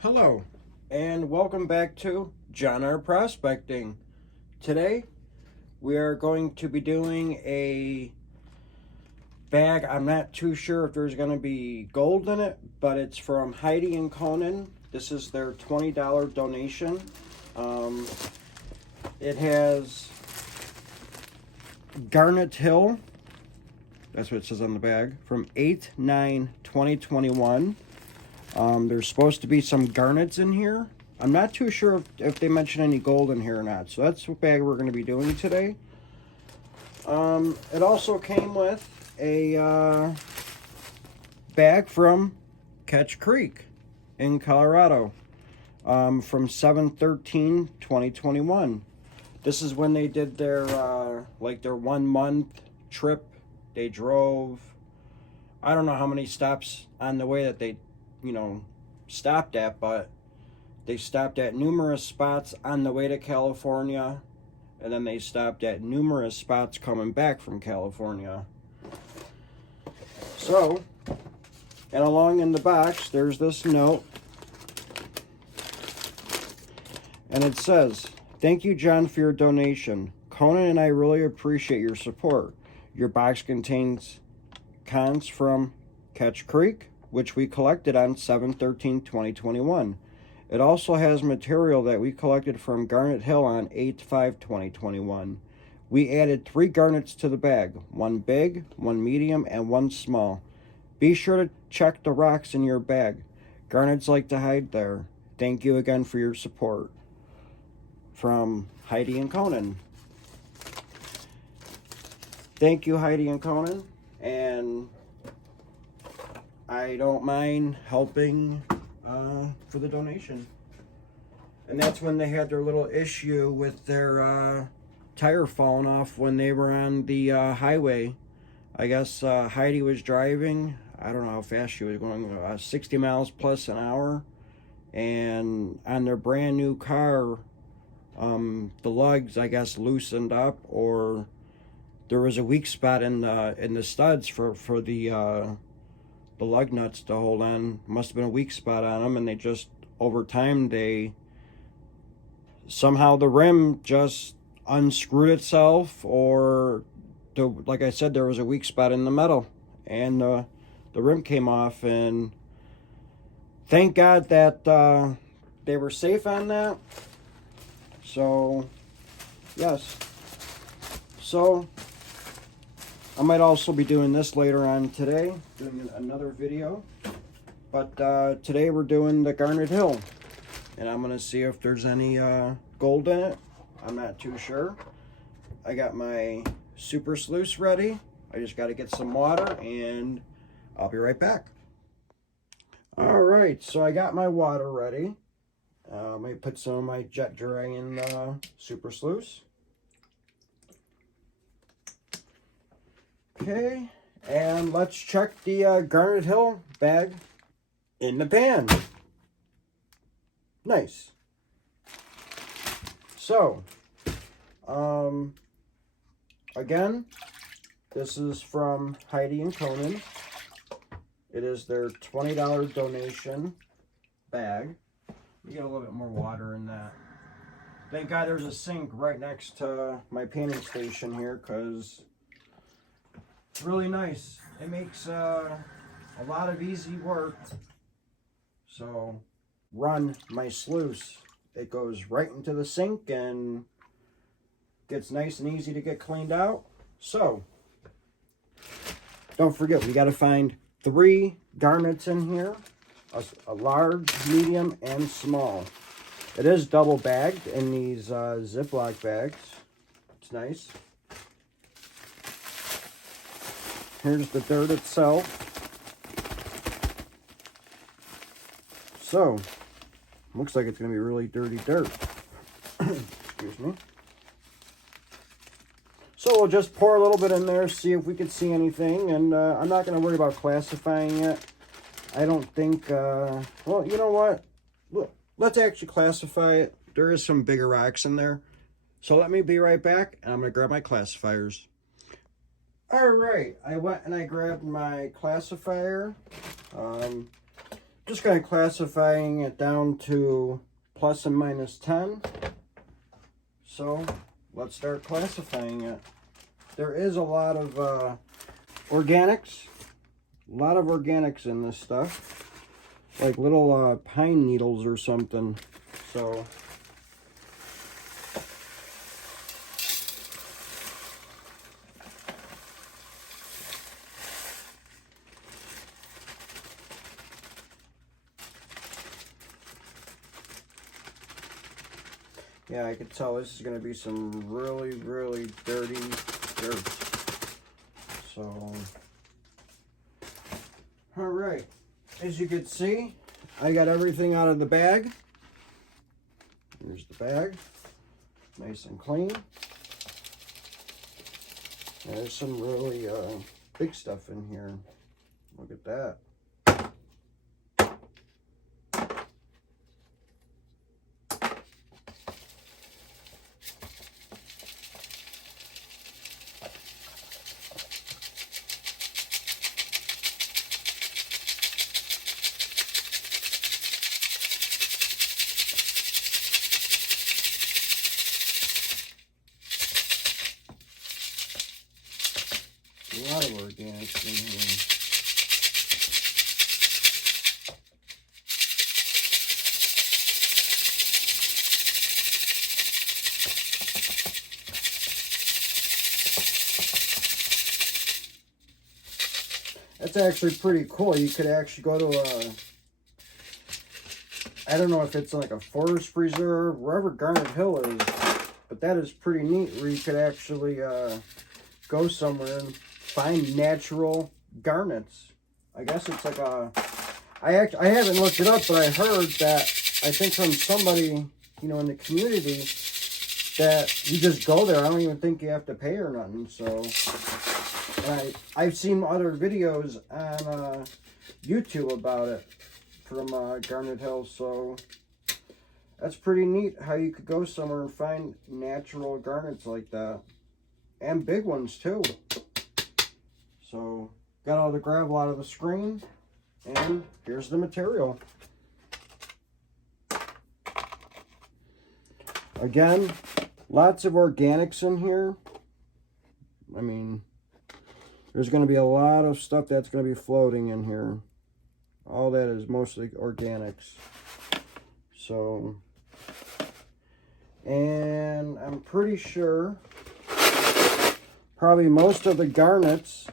Hello, and welcome back to John R. Prospecting. Today, we are going to be doing a bag. I'm not too sure if there's going to be gold in it, but it's from Heidi and Conan. This is their $20 donation. It has Garnet Hill. That's what it says on the bag. From 8/9/2021. There's supposed to be some garnets in here. I'm not too sure if they mention any gold in here or not. So that's what bag we're going to be doing today. It also came with a bag from Ketch Creek in Colorado from 7/13/2021. This is when they did their their 1 month trip. They drove, I don't know how many stops on the way that they stopped at, but they stopped at numerous spots on the way to California, and then they stopped at numerous spots coming back from California. So, and along in the box, there's this note, and it says, "Thank you, John, for your donation. Conan and I really appreciate your support. Your box contains cons from Ketch Creek, which we collected on 7/13/2021. It also has material that we collected from Garnet Hill on 8/5/2021. We added 3 garnets to the bag, 1 big, 1 medium, and 1 small. Be sure to check the rocks in your bag. Garnets like to hide there. Thank you again for your support." From Heidi and Conan. Thank you, Heidi and Conan, and I don't mind helping for the donation. And that's when they had their little issue with their tire falling off when they were on the highway. I guess Heidi was driving. I don't know how fast she was going, 60 miles plus an hour. And on their brand new car, the lugs, I guess, loosened up, or there was a weak spot in the studs for the lug nuts to hold on. Must have been a weak spot on them, and they just, over time, somehow the rim just unscrewed itself, or like I said, there was a weak spot in the metal, and the rim came off. And thank God that they were safe on that. So yes, so I might also be doing this later on today, doing another video. But today we're doing the Garnet Hill. And I'm going to see if there's any gold in it. I'm not too sure. I got my super sluice ready. I just got to get some water, and I'll be right back. Alright, so I got my water ready. Let me put some of my jet dry in the super sluice. Okay, and let's check the Garnet Hill bag in the pan. Nice. So, again, this is from Heidi and Conan. It is their $20 donation bag. We get a little bit more water in that. Thank God there's a sink right next to my panning station here, because it's really nice. It makes a lot of easy work. So, run my sluice. It goes right into the sink and gets nice and easy to get cleaned out. So, don't forget, we got to find 3 garnets in here. A large, medium, and small. It is double bagged in these Ziploc bags. It's nice. Here's the dirt itself. So, looks like it's going to be really dirty dirt. Excuse me. So we'll just pour a little bit in there, see if we can see anything. And I'm not going to worry about classifying it. I don't think, well, you know what? Look, let's actually classify it. There is some bigger rocks in there. So let me be right back, and I'm going to grab my classifiers. All right, I went and I grabbed my classifier. just kind of classifying it down to plus and minus 10. So let's start classifying it. There is a lot of organics. A lot of organics in this stuff. Like little pine needles or something. So yeah, I could tell this is going to be some really, really dirty dirt. So, alright. As you can see, I got everything out of the bag. Here's the bag. Nice and clean. There's some really big stuff in here. Look at that. A lot of organics in here. That's actually pretty cool. You could actually go to a, I don't know if it's like a forest preserve, wherever Garnet Hill is, but that is pretty neat where you could actually go somewhere and find natural garnets. I guess it's like a, I haven't looked it up, but I heard that, I think from somebody, you know, in the community, that you just go there. I don't even think you have to pay or nothing. So, and I've seen other videos on YouTube about it from Garnet Hill. So that's pretty neat how you could go somewhere and find natural garnets like that. And big ones too. So, got all the gravel out of the screen, and here's the material. Again, lots of organics in here. I mean, there's going to be a lot of stuff that's going to be floating in here. All that is mostly organics. So, and I'm pretty sure probably most of the garnets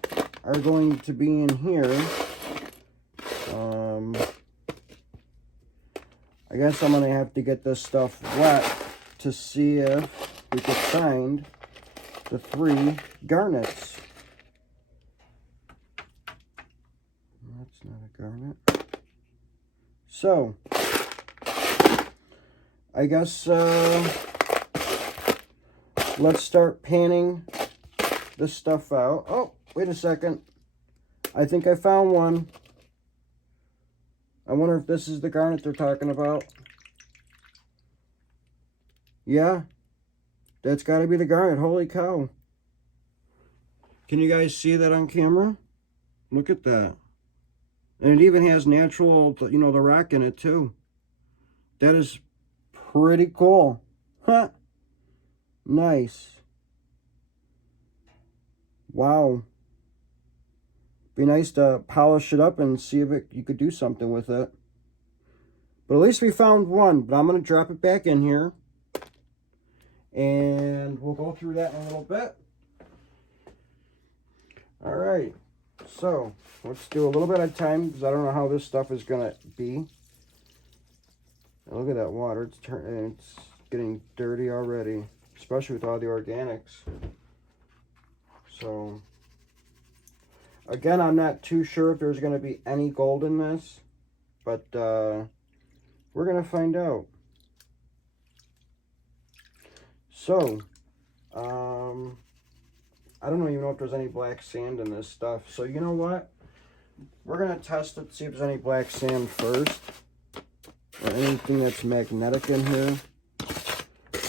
are going to be in here. I guess I'm going to have to get this stuff wet to see if we can find the 3 garnets. That's not a garnet. So, I guess let's start panning this stuff out. Oh, wait a second. I think I found one. I wonder if this is the garnet they're talking about. Yeah, that's got to be the garnet. Holy cow. Can you guys see that on camera? Look at that. And it even has natural, you know, the rock in it too. That is pretty cool. Huh. Nice. Wow. Be nice to polish it up and see if you could do something with it. But at least we found one. But I'm going to drop it back in here. And we'll go through that in a little bit. Alright. So, let's do a little bit at a time, because I don't know how this stuff is going to be. Now look at that water. It's getting dirty already. Especially with all the organics. So, again, I'm not too sure if there's going to be any gold in this. But, we're going to find out. So, I don't even know if there's any black sand in this stuff. So, you know what? We're going to test it, see if there's any black sand first. Or anything that's magnetic in here.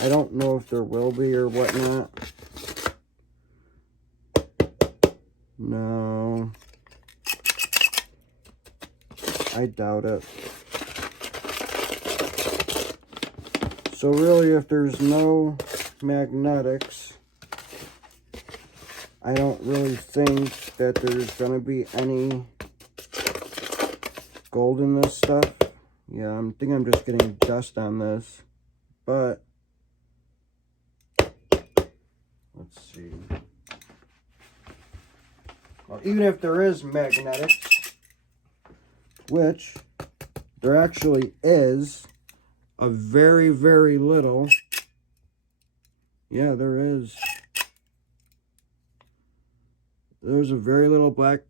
I don't know if there will be or whatnot. No. I doubt it. So really, if there's no magnetics, I don't really think that there's going to be any gold in this stuff. Yeah, I think I'm just getting dust on this. But, let's see. Well, even if there is magnetics, which there actually is a very, very little. Yeah, there is. There's a very little black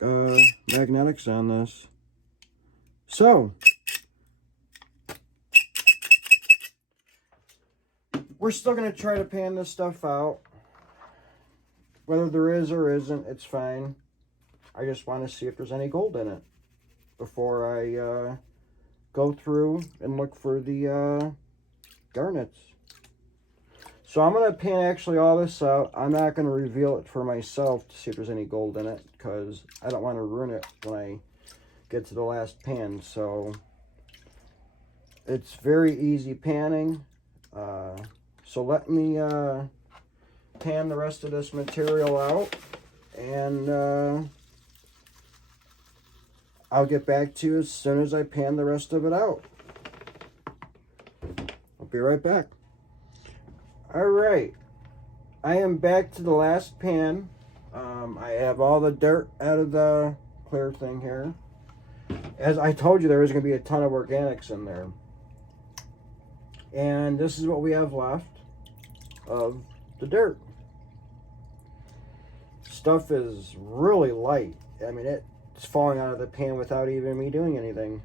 magnetics on this. So, we're still going to try to pan this stuff out. Whether there is or isn't, it's fine. I just want to see if there's any gold in it before I go through and look for the garnets. So I'm going to pan actually all this out. I'm not going to reveal it for myself to see if there's any gold in it, because I don't want to ruin it when I get to the last pan. So it's very easy panning. So let me pan the rest of this material out, and I'll get back to you as soon as I pan the rest of it out. I'll be right back. Alright, I am back to the last pan. I have all the dirt out of the clear thing here. As I told you, there was going to be a ton of organics in there. And this is what we have left of the dirt. Stuff is really light. I mean, it's falling out of the pan without even me doing anything.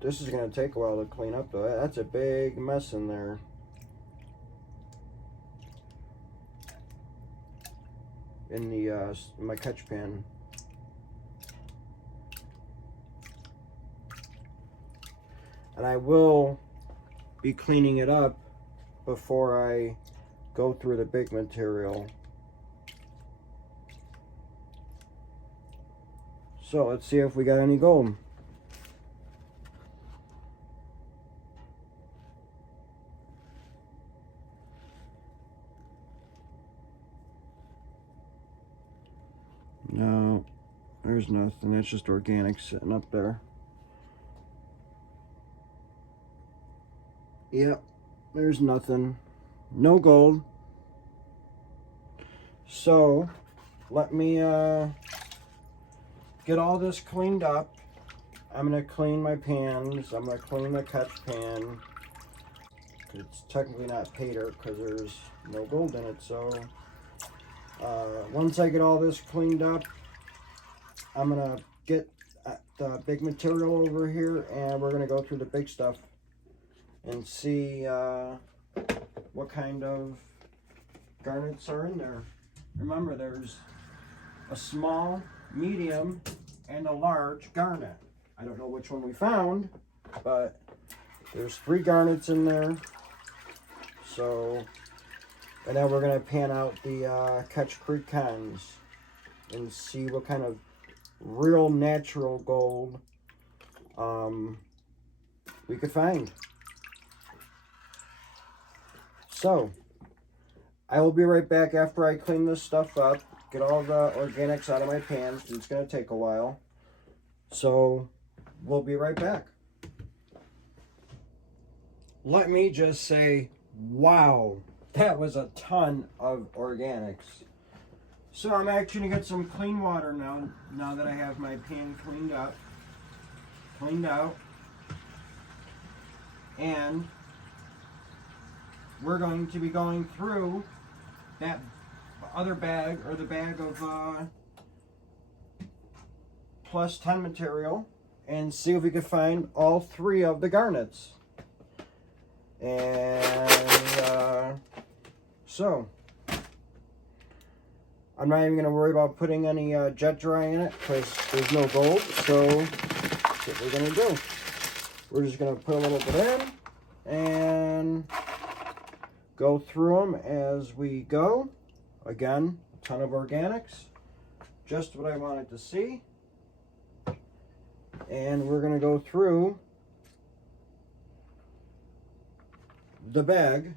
This is going to take a while to clean up, though. That's a big mess in there. In the my catch pan. And I will be cleaning it up before I go through the big material. So let's see if we got any gold. No, there's nothing. That's just organic sitting up there. Yep, there's nothing. No gold. So, let me get all this cleaned up. I'm going to clean my pans. I'm going to clean the catch pan. It's technically not Paydirt because there's no gold in it. So, once I get all this cleaned up, I'm going to get the big material over here, and we're going to go through the big stuff and see what kind of garnets are in there. Remember, there's a small, medium, and a large garnet. I don't know which one we found, but there's 3 garnets in there. So, and then we're going to pan out the Catch Creek cons and see what kind of real natural gold we could find. So, I will be right back after I clean this stuff up, get all the organics out of my pans. It's going to take a while. So, we'll be right back. Let me just say, wow, that was a ton of organics. So, I'm actually going to get some clean water now that I have my pan cleaned out. And we're going to be going through that other bag, or the bag of plus 10 material, and see if we can find all 3 of the garnets. And so I'm not even going to worry about putting any jet dry in it because there's no gold. So that's what we're going to do. We're just going to put a little bit in and go through them as we go. Again, a ton of organics. just what I wanted to see. And we're going to go through the bag,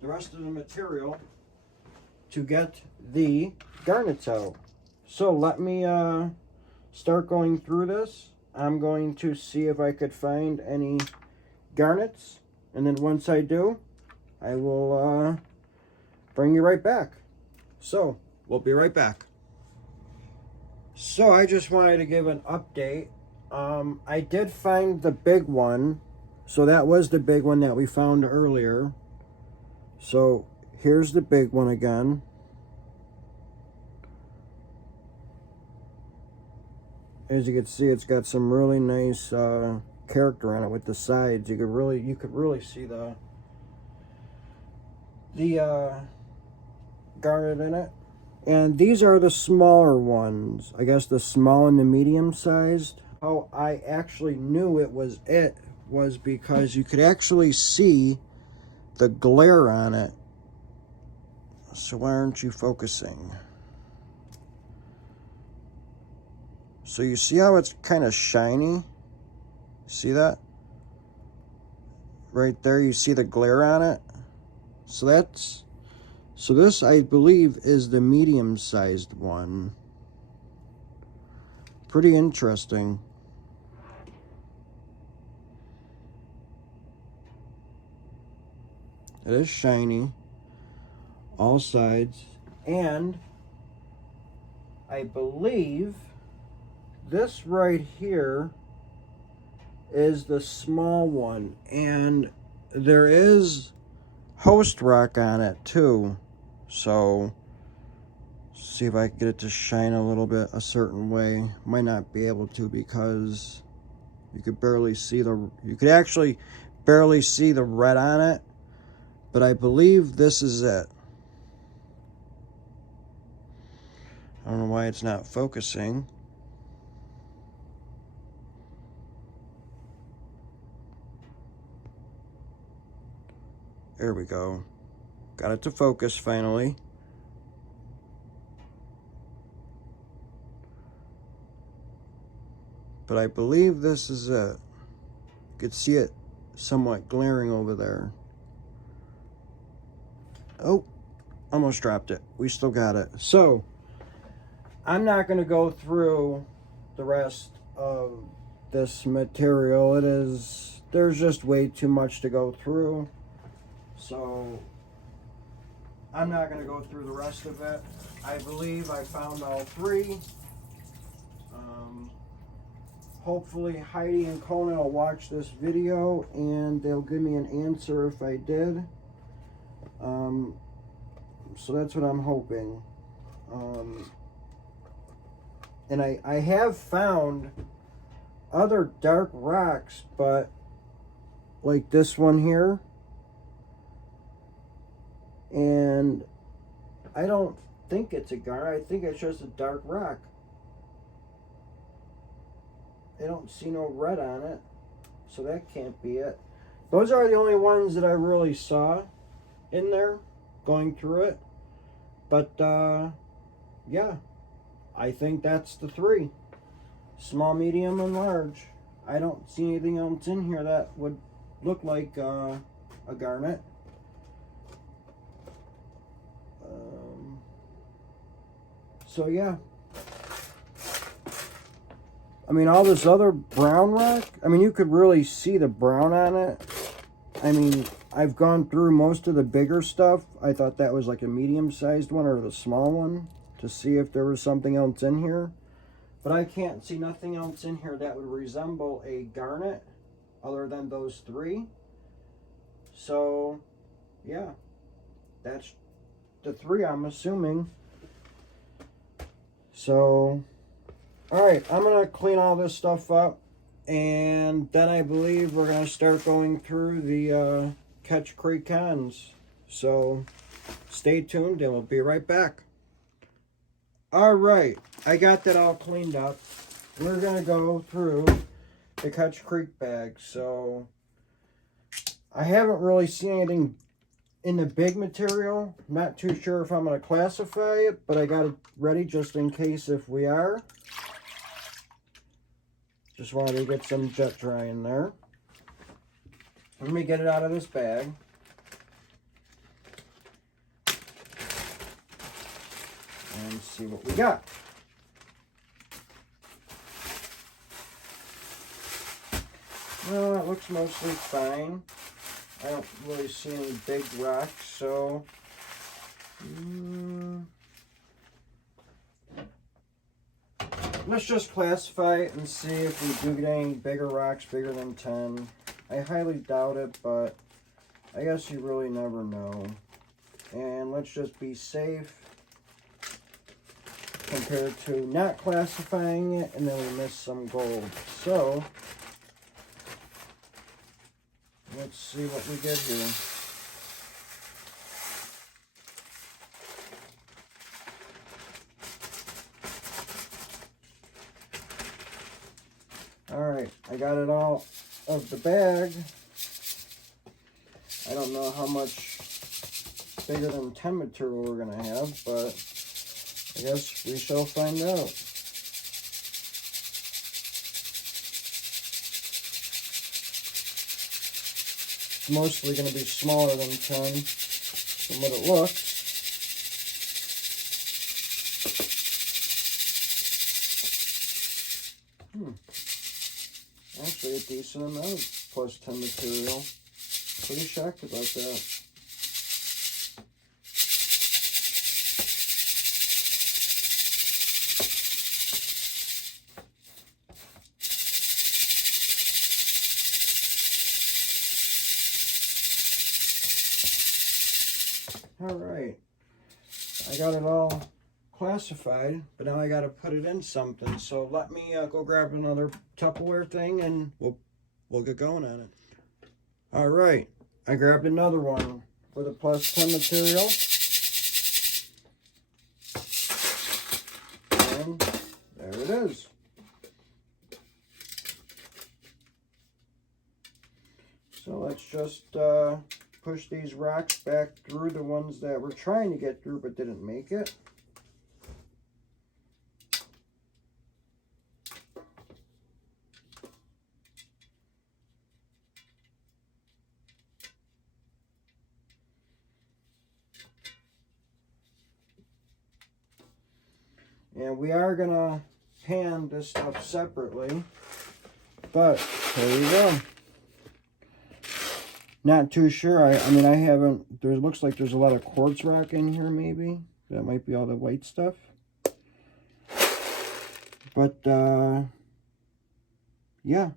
the rest of the material, to get the garnets out. So let me start going through this. I'm going to see if I could find any garnets, and then once I do, I will bring you right back. So we'll be right back. So I just wanted to give an update. I did find the big one. So that was the big one that we found earlier. So here's the big one again. As you can see, it's got some really nice character on it with the sides. You could really see the garnet in it. And these are the smaller ones. I guess the small and the medium sized. How I actually knew it was because you could actually see the glare on it. So why aren't you focusing? So you see how it's kind of shiny? See that? Right there, you see the glare on it? So this, I believe, is the medium-sized one. Pretty interesting. It is shiny, all sides, and I believe this right here is the small one, and there is host rock on it too. So see if I can get it to shine a little bit a certain way. Might not be able to because you could actually barely see the red on it. But I believe this is it. I don't know why it's not focusing. There we go. Got it to focus finally. But I believe this is it. You could see it somewhat glaring over there. Oh, almost dropped it. We still got it. So, I'm not going to go through the rest of this material. There's just way too much to go through. So, I'm not going to go through the rest of it. I believe I found all three. Hopefully Heidi and Conan will watch this video and they'll give me an answer if I did. So that's what I'm hoping. And I have found other dark rocks, but like this one here. And I don't think it's a garnet. I think it's just a dark rock. I don't see no red on it, so that can't be it. Those are the only ones that I really saw in there going through it. But yeah, I think that's the three: small, medium, and large. I don't see anything else in here that would look like a garnet. So yeah, I mean, all this other brown rock, I mean, you could really see the brown on it. I mean, I've gone through most of the bigger stuff. I thought that was like a medium-sized one or the small one to see if there was something else in here. But I can't see nothing else in here that would resemble a garnet other than those three. So, yeah, that's the three, I'm assuming. So, all right, I'm going to clean all this stuff up, and then I believe we're going to start going through the Catch Creek cons. So, stay tuned, and we'll be right back. All right, I got that all cleaned up. We're going to go through the Catch Creek bag. So, I haven't really seen anything in the big material. Not too sure if I'm going to classify it, but I got it ready just in case if we are. Just wanted to get some jet dry in there. Let me get it out of this bag. And see what we got. Well, it looks mostly fine. I don't really see any big rocks, so let's just classify it and see if we do get any bigger rocks bigger than 10. I highly doubt it, but I guess you really never know. And let's just be safe compared to not classifying it and then we miss some gold. So let's see what we get here. Alright, I got it all of the bag. I don't know how much bigger than 10 material we're going to have, but I guess we shall find out. It's mostly going to be smaller than 10 from what it looks. Actually a decent amount of plus 10 material. Pretty shocked about that. Alright, I got it all classified, but now I got to put it in something. So let me go grab another Tupperware thing and we'll get going on it. Alright, I grabbed another one for the plus 10 material. And there it is. So let's just push these rocks back through, the ones that we're trying to get through but didn't make it. And we are gonna pan this stuff separately, but there you go. Not too sure. I mean, I haven't. There looks like there's a lot of quartz rock in here. Maybe that might be all the white stuff. But yeah,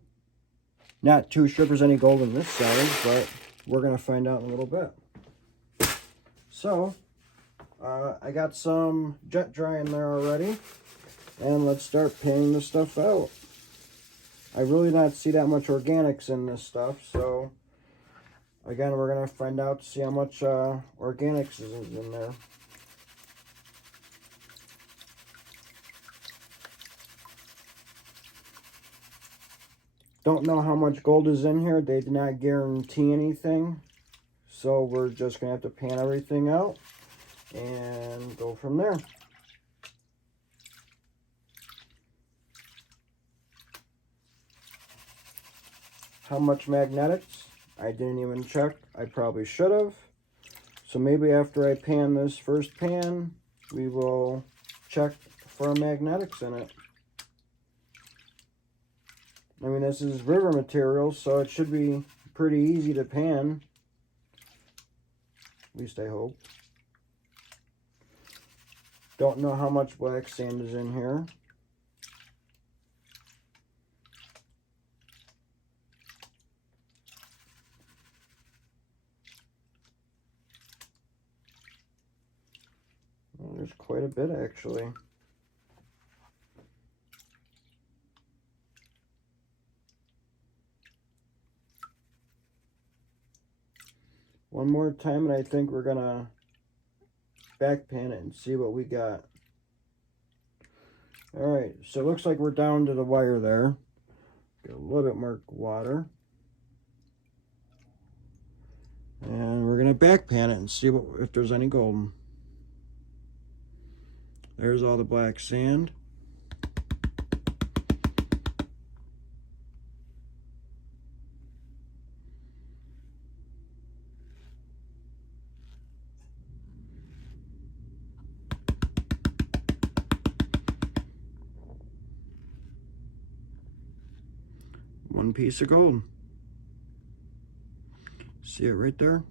not too sure if there's any gold in this side, but we're gonna find out in a little bit. So I got some jet dry in there already, and let's start panning this stuff out. I really not see that much organics in this stuff, so again, we're going to find out to see how much organics is in there. Don't know how much gold is in here. They did not guarantee anything. So we're just going to have to pan everything out and go from there. How much magnetics? I didn't even check. I probably should have. So maybe after I pan this first pan, we will check for magnetics in it. I mean, this is river material, so it should be pretty easy to pan. At least I hope. Don't know how much black sand is in here. Well, there's quite a bit, actually. One more time, and I think we're gonna back pan it and see what we got. Alright, so it looks like we're down to the wire there. Get a little bit more water. And we're going to back pan it and see if there's any gold. There's all the black sand. One piece of gold. See it right there?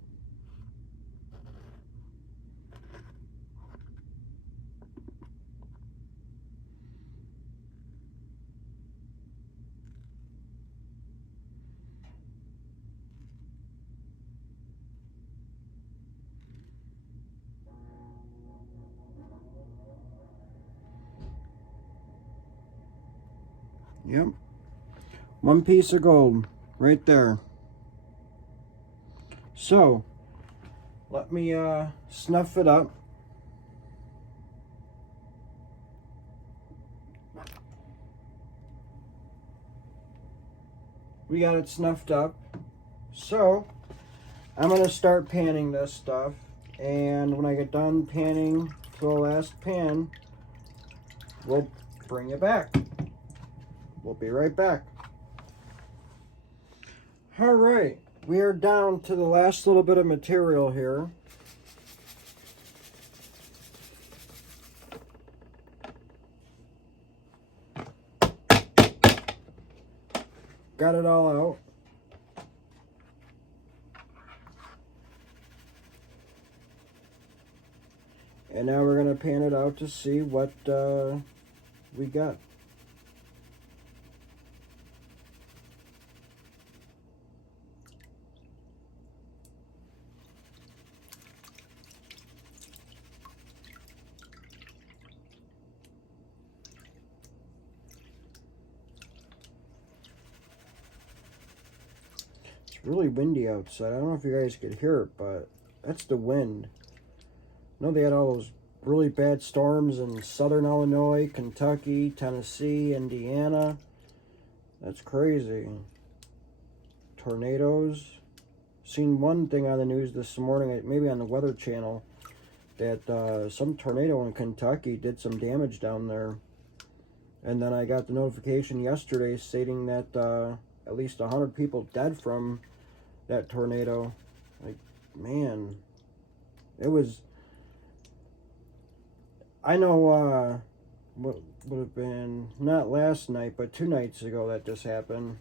Yep. One piece of gold right there. So, let me snuff it up. We got it snuffed up. So, I'm going to start panning this stuff. And when I get done panning to the last pan, we'll bring it back. We'll be right back. All right, we are down to the last little bit of material here. Got it all out. And now we're going to pan it out to see what we got. It's really windy outside. I don't know if you guys could hear it, but that's the wind. I know they had all those really bad storms in southern Illinois, Kentucky, Tennessee, Indiana. That's crazy. Tornadoes. Seen one thing on the news this morning, maybe on the Weather Channel, that some tornado in Kentucky did some damage down there. And then I got the notification yesterday stating that at least 100 people dead from that tornado. Like, man, it was... I know what would have been, not last night, but 2 nights ago that this happened.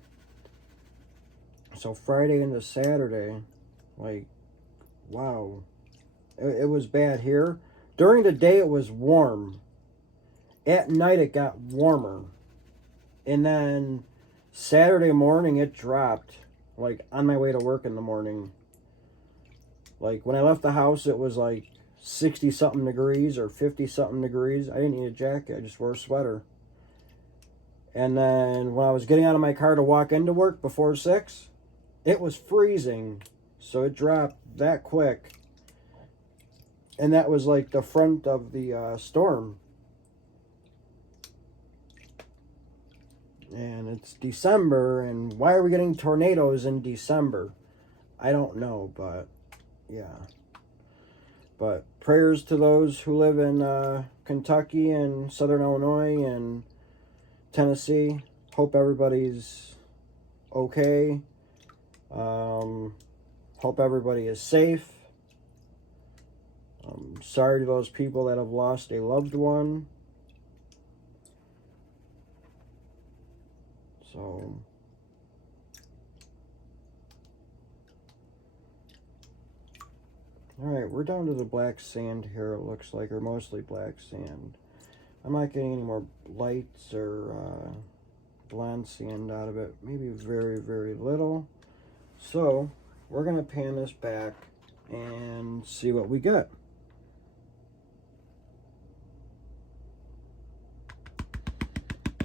So Friday into Saturday, like, wow. It was bad here. During the day it was warm. At night it got warmer. And then Saturday morning it dropped. Like, on my way to work in the morning. Like, when I left the house it was like 60-something degrees or 50-something degrees. I didn't need a jacket. I just wore a sweater. And then when I was getting out of my car to walk into work before 6, it was freezing. So it dropped that quick. And that was like the front of the storm. And it's December, and why are we getting tornadoes in December? I don't know, but yeah. But prayers to those who live in Kentucky and southern Illinois and Tennessee. Hope everybody's okay. Hope everybody is safe. Sorry to those people that have lost a loved one. So, alright, we're down to the black sand here, it looks like, or mostly black sand. I'm not getting any more lights or blonde sand out of it. Maybe very, very little. So, we're going to pan this back and see what we get.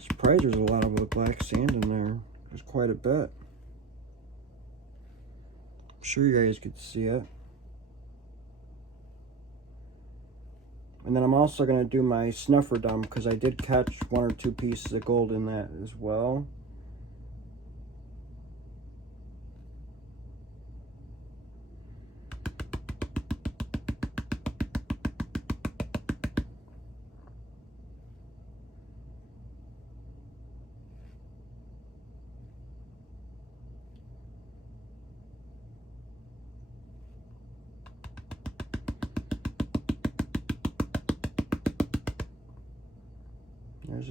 Surprised there's a lot of the black sand in there. There's quite a bit. I'm sure you guys could see it. And then I'm also going to do my snuffer dump because I did catch 1 or 2 pieces of gold in that as well.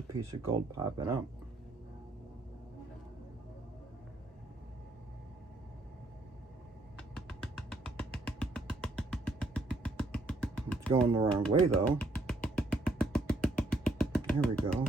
piece of gold popping up. It's going the wrong way though. There we go.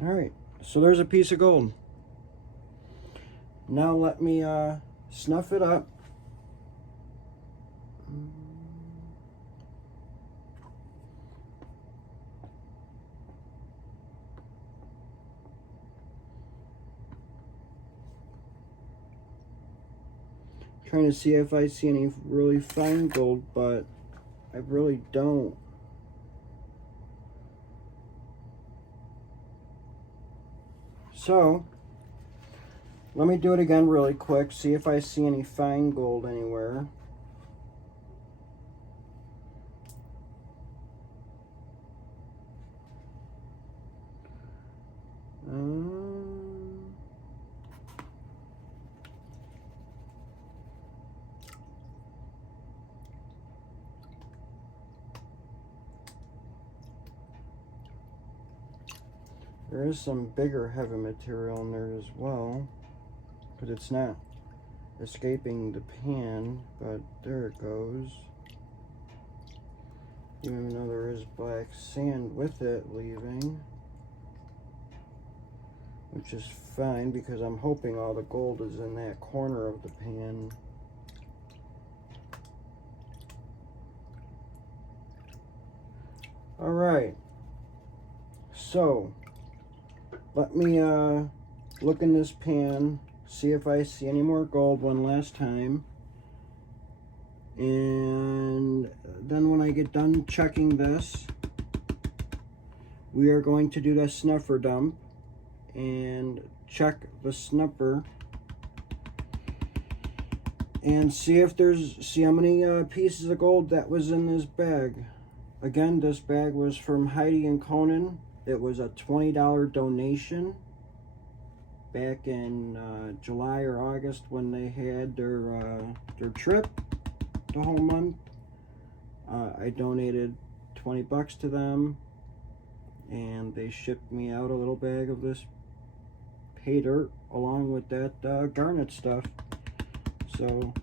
All right, so there's a piece of gold. Now let me snuff it up. Trying to see if I see any really fine gold, but I really don't. So let me do it again really quick, see if I see any fine gold anywhere. There is some bigger heavy material in there as well, but it's not escaping the pan, but there it goes. Even though there is black sand with it leaving, which is fine because I'm hoping all the gold is in that corner of the pan. All right, so let me look in this pan, see if I see any more gold one last time. And then when I get done checking this, we are going to do the snuffer dump and check the snuffer and see if see how many pieces of gold that was in this bag. Again, this bag was from Heidi and Conan. It was a $20 donation back in July or August when they had their trip the whole month. I donated 20 bucks to them, and they shipped me out a little bag of this Paydirt along with that garnet stuff. So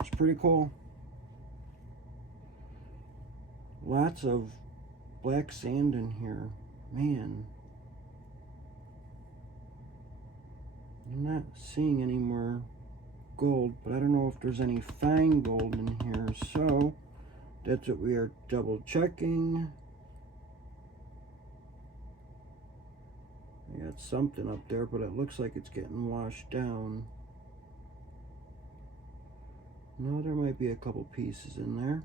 it's pretty cool. Lots of black sand in here. Man, I'm not seeing any more gold, but I don't know if there's any fine gold in here, so that's what we are double checking. I got something up there, but it looks like it's getting washed down. No, there might be a couple pieces in there.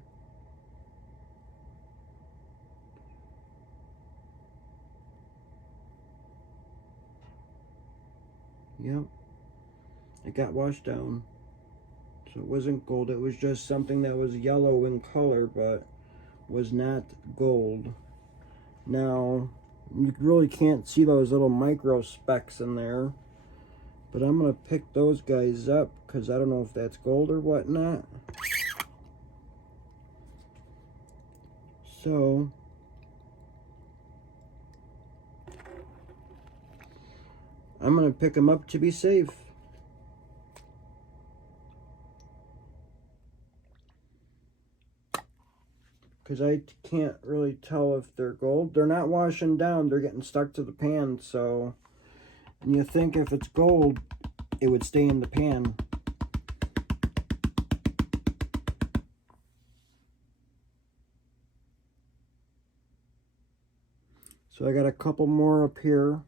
Yep, it got washed down. So it wasn't gold, it was just something that was yellow in color, but was not gold. Now, you really can't see those little micro specks in there, but I'm gonna pick those guys up because I don't know if that's gold or whatnot. So I'm gonna pick them up to be safe. Because I can't really tell if they're gold. They're not washing down, they're getting stuck to the pan, so... And you think if it's gold, it would stay in the pan. So I got a couple more up here.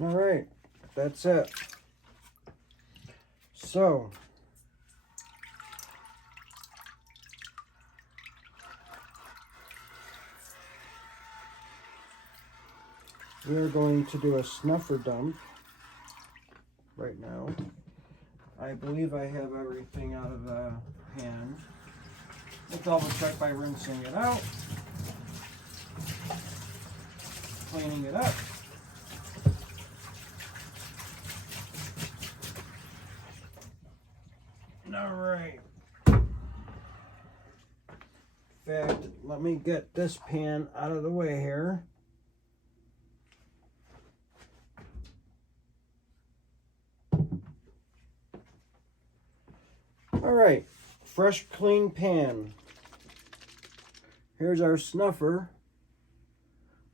All right, that's it. So, we are going to do a snuffer dump right now. I believe I have everything out of the pan. We'll double check by rinsing it out, cleaning it up. All right. In fact, let me get this pan out of the way here. All right, fresh, clean pan. Here's our snuffer.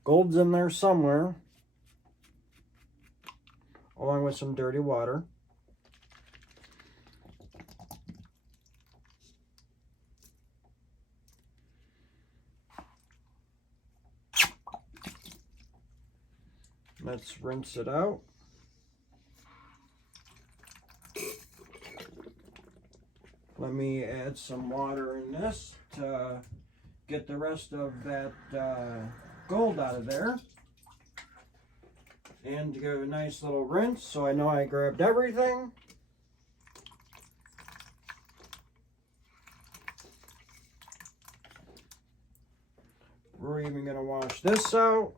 Gold's in there somewhere, along with some dirty water. Let's rinse it out. Let me add some water in this to get the rest of that gold out of there. And to give a nice little rinse so I know I grabbed everything. We're even going to wash this out.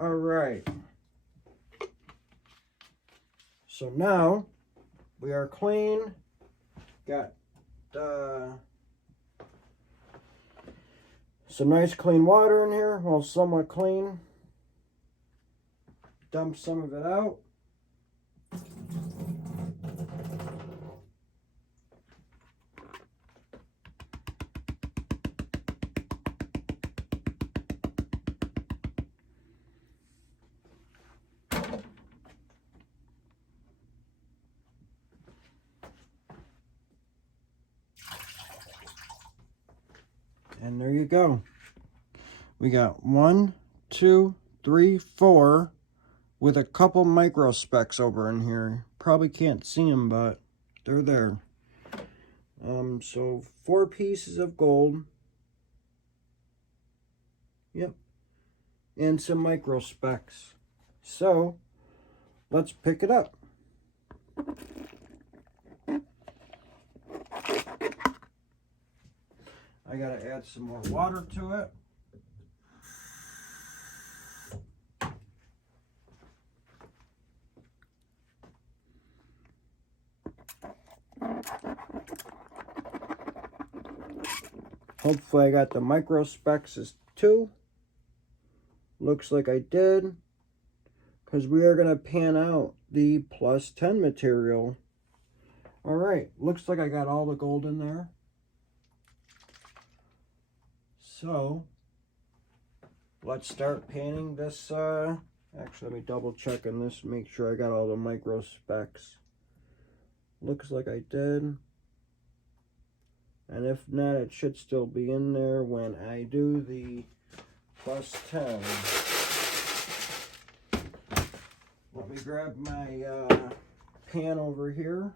All right. So now we are clean. Got some nice clean water in here. Well, somewhat clean. Dump some of it out. And there you go. We got 1, 2, 3, 4 with a couple micro specks over in here. Probably can't see them, but they're there. So 4 pieces of gold. Yep. And some micro specks. So let's pick it up. I gotta add some more water to it. Hopefully I got the micro specks as too. Looks like I did. Because we are going to pan out the plus 10 material. Alright, looks like I got all the gold in there. So, let's start panning this. Actually, let me double check on this, make sure I got all the micro specks. Looks like I did. And if not, it should still be in there when I do the plus 10. Let me grab my pan over here.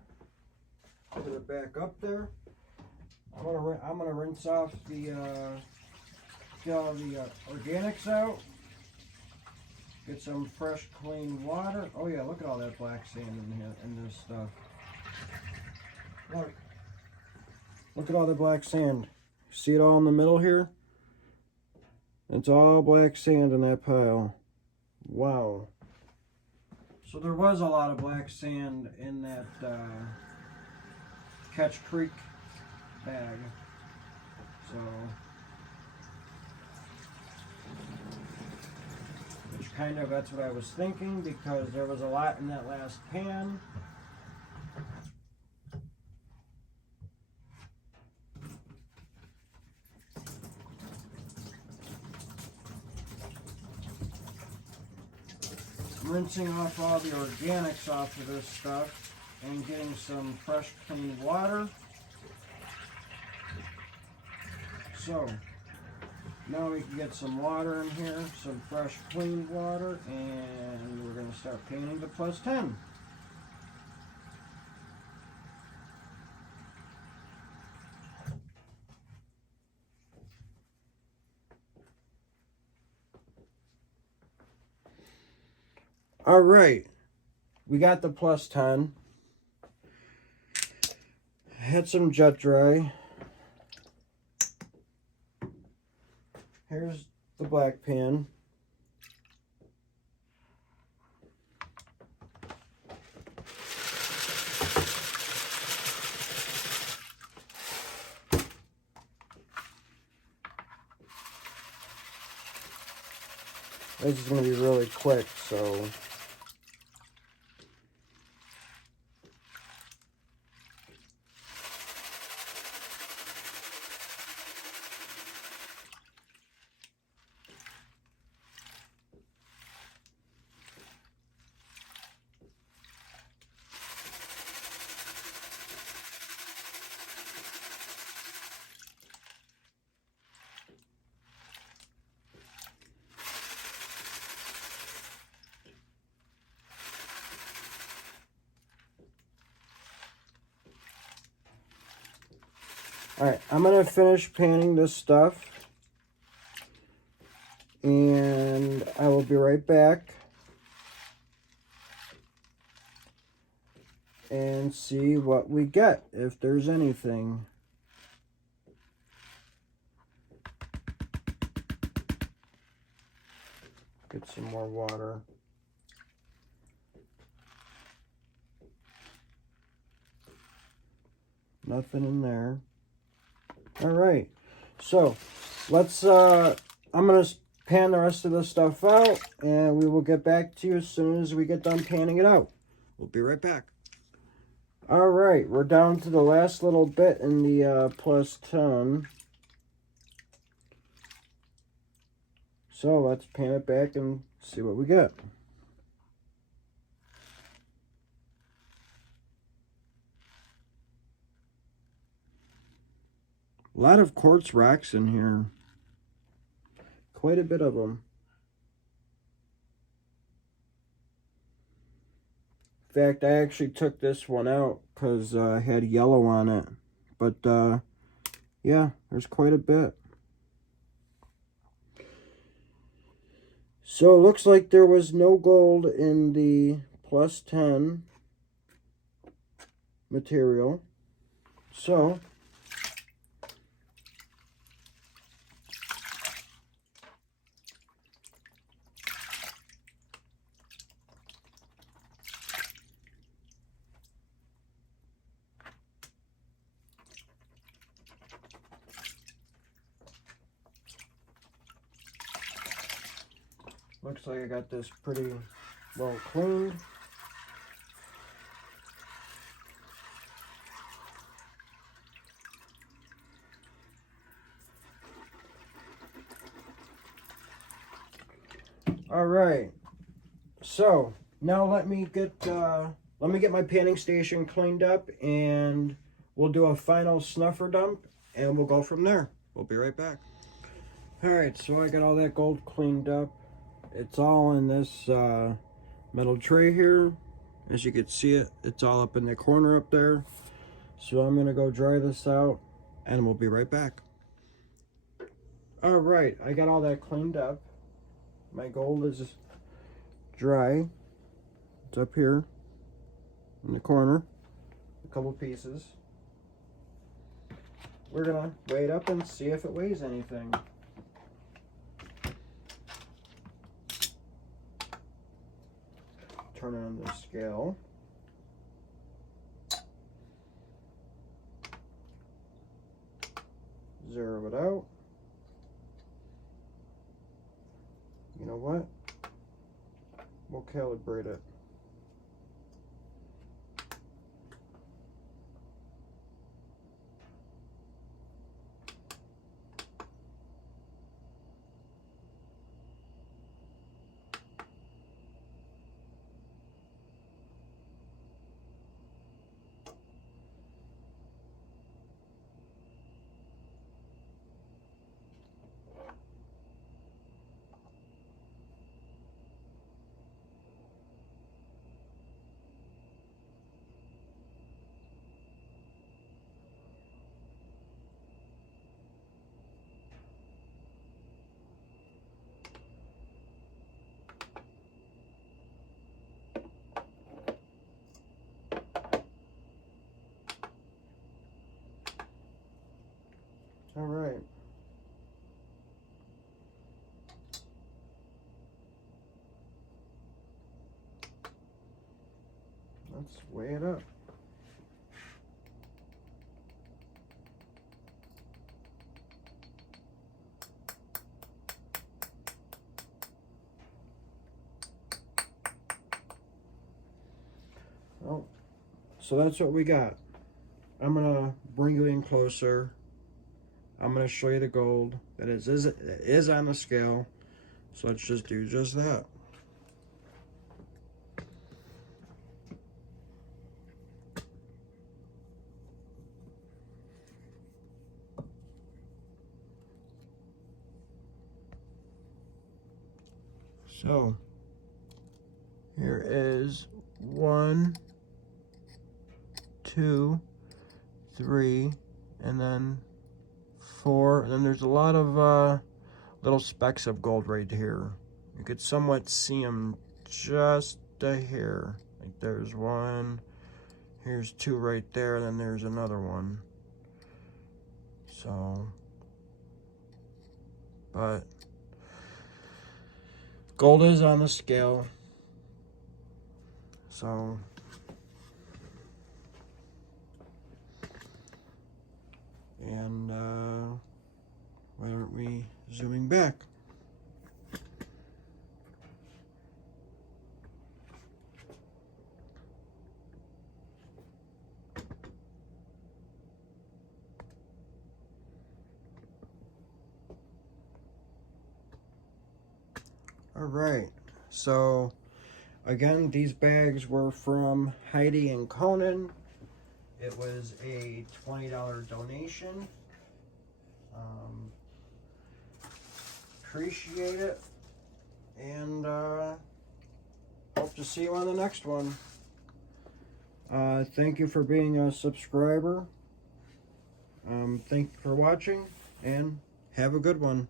Put it back up there. I'm gonna rinse off the get all the organics out. Get some fresh, clean water. Oh yeah, look at all that black sand in here in this stuff. Look at all the black sand. See it all in the middle here? It's all black sand in that pile. Wow. So there was a lot of black sand in that Catch Creek bag. So, which kind of, that's what I was thinking, because there was a lot in that last pan. Rinsing off all the organics off of this stuff. and getting some fresh clean water. So now we can get some water in here, some fresh clean water, and we're going to start painting the plus 10. All right, we got the plus 10. Had some jet dry. Here's the black pan. This is going to be really quick, so alright, I'm going to finish painting this stuff, and I will be right back and see what we get, if there's anything. Get some more water. Nothing in there. All right, so let's I'm gonna pan the rest of this stuff out, and we will get back to you as soon as we get done panning it out. We'll be right back. All right, we're down to the last little bit in the plus 10. So let's pan it back and see what we get. A lot of quartz rocks in here. Quite a bit of them. In fact, I actually took this one out because I had yellow on it. But, yeah, there's quite a bit. So, it looks like there was no gold in the plus 10 material. So, looks like I got this pretty well cleaned. All right, so now let me get my panning station cleaned up, and we'll do a final snuffer dump, and we'll go from there. We'll be right back. All right, so I got all that gold cleaned up. It's all in this metal tray here. As you can see it, it's all up in the corner up there. So I'm gonna go dry this out, and we'll be right back. All right, I got all that cleaned up. My gold is dry. It's up here in the corner, a couple pieces. We're gonna weigh it up and see if it weighs anything. Turn on the scale. Zero it out. You know what? We'll calibrate it. All right. Let's weigh it up. Oh, so that's what we got. I'm gonna bring you in closer. I'm gonna show you the gold that is on the scale. So let's just do just that. So here is 1, 2, 3, and then 4, and then there's a lot of little specks of gold right here. You could somewhat see them just a hair. Like there's 1, here's 2 right there, and then there's another one. So, but gold is on the scale. So, and why aren't we zooming back? All right, so again, these bags were from Heidi and Conan. It was a $20 donation. Appreciate it, and hope to see you on the next one. Thank you for being a subscriber. Thank you for watching, and have a good one.